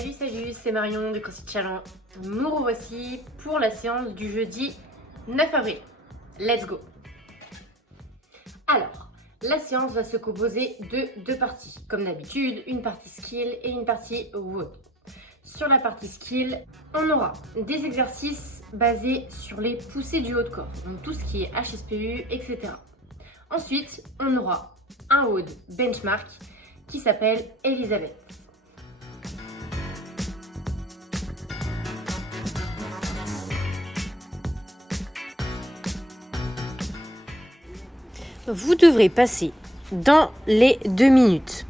Salut, c'est Marion de CrossFit Challenge. Nous revoici pour la séance du jeudi 9 avril. Let's go! Alors, la séance va se composer de deux parties. Comme d'habitude, une partie skill et une partie WOD. Sur la partie skill, on aura des exercices basés sur les poussées du haut de corps, donc tout ce qui est HSPU, etc. Ensuite, on aura un WOD benchmark qui s'appelle Elisabeth. Vous devrez passer dans les 2 minutes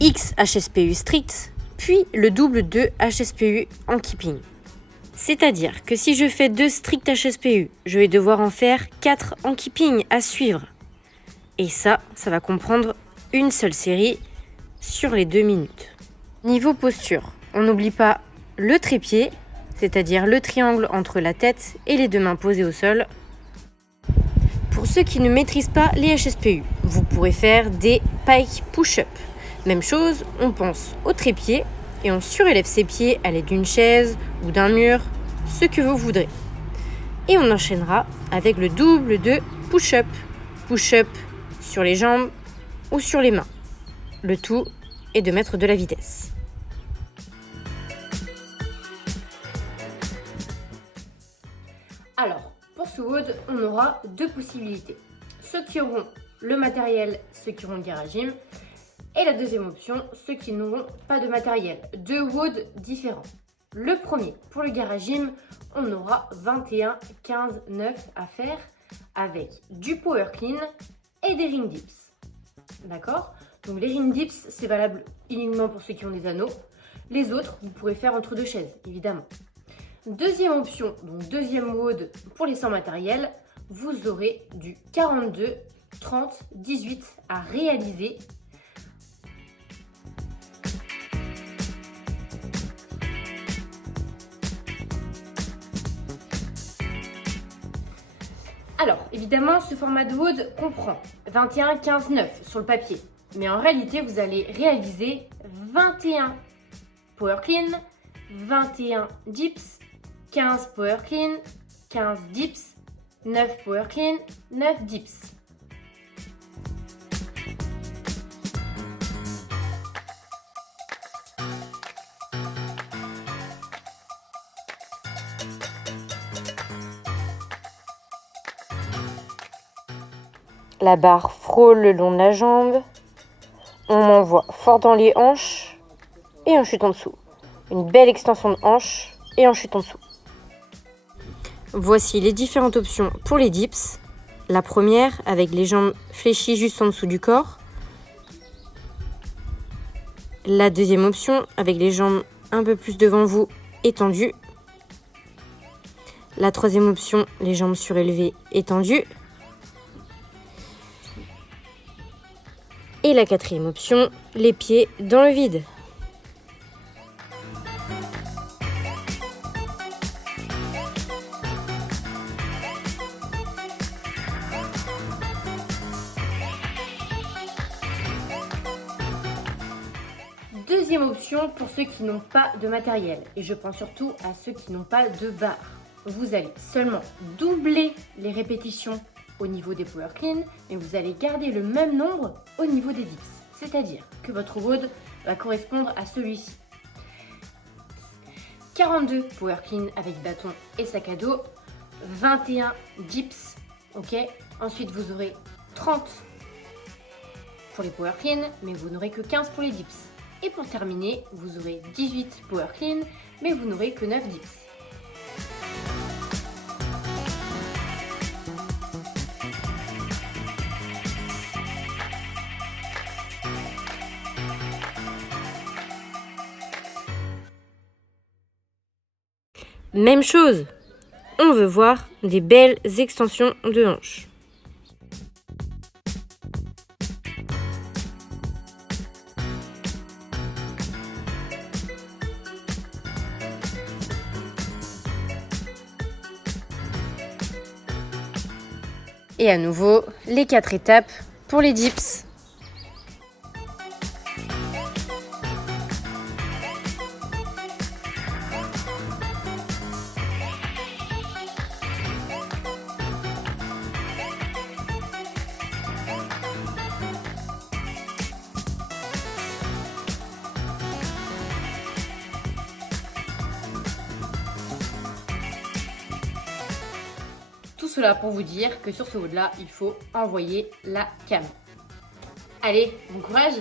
X HSPU strict, puis le double de HSPU en keeping. C'est-à-dire que si je fais 2 strict HSPU, je vais devoir en faire 4 en keeping à suivre. Et ça va comprendre une seule série sur les 2 minutes. Niveau posture, on n'oublie pas le trépied, c'est-à-dire le triangle entre la tête et les 2 mains posées au sol. Pour ceux qui ne maîtrisent pas les HSPU, vous pourrez faire des pike push-up. Même chose, on pense au trépied et on surélève ses pieds à l'aide d'une chaise ou d'un mur, ce que vous voudrez. Et on enchaînera avec le double de push-up. Push-up sur les jambes ou sur les mains. Le tout est de mettre de la vitesse. Alors, pour ce WOD, on aura 2 possibilités. Ceux qui auront le matériel, ceux qui auront le garage gym. Et la deuxième option, ceux qui n'auront pas de matériel. 2 WOD différents. Le premier, pour le garage gym, on aura 21, 15, 9 à faire avec du power clean et des ring dips. D'accord? Donc les ring dips, c'est valable uniquement pour ceux qui ont des anneaux. Les autres, vous pourrez faire entre 2 chaises, évidemment. Deuxième option, donc deuxième WOD pour les sans matériel, vous aurez du 42, 30, 18 à réaliser. Alors, évidemment, ce format de WOD comprend 21, 15, 9 sur le papier. Mais en réalité, vous allez réaliser 21 power clean, 21 dips, 15 power clean, 15 dips, 9 power clean, 9 dips. La barre frôle le long de la jambe. On m'envoie fort dans les hanches et on chute en dessous. Une belle extension de hanche et on chute en dessous. Voici les différentes options pour les dips. La première avec les jambes fléchies juste en dessous du corps. La deuxième option avec les jambes un peu plus devant vous étendues. La troisième option, les jambes surélevées étendues. Et la quatrième option, les pieds dans le vide. Deuxième option pour ceux qui n'ont pas de matériel. Et je pense surtout à ceux qui n'ont pas de barre. Vous allez seulement doubler les répétitions au niveau des power clean, mais vous allez garder le même nombre au niveau des dips. C'est-à-dire que votre WOD va correspondre à celui-ci. 42 power clean avec bâton et sac à dos, 21 dips, ok. Ensuite vous aurez 30 pour les power clean, mais vous n'aurez que 15 pour les dips. Et pour terminer, vous aurez 18 power clean, mais vous n'aurez que 9 dips. Même chose, on veut voir des belles extensions de hanches. Et à nouveau, les 4 étapes pour les dips. cela pour vous dire que sur ce WOD là, il faut envoyer la cam. Allez, bon courage!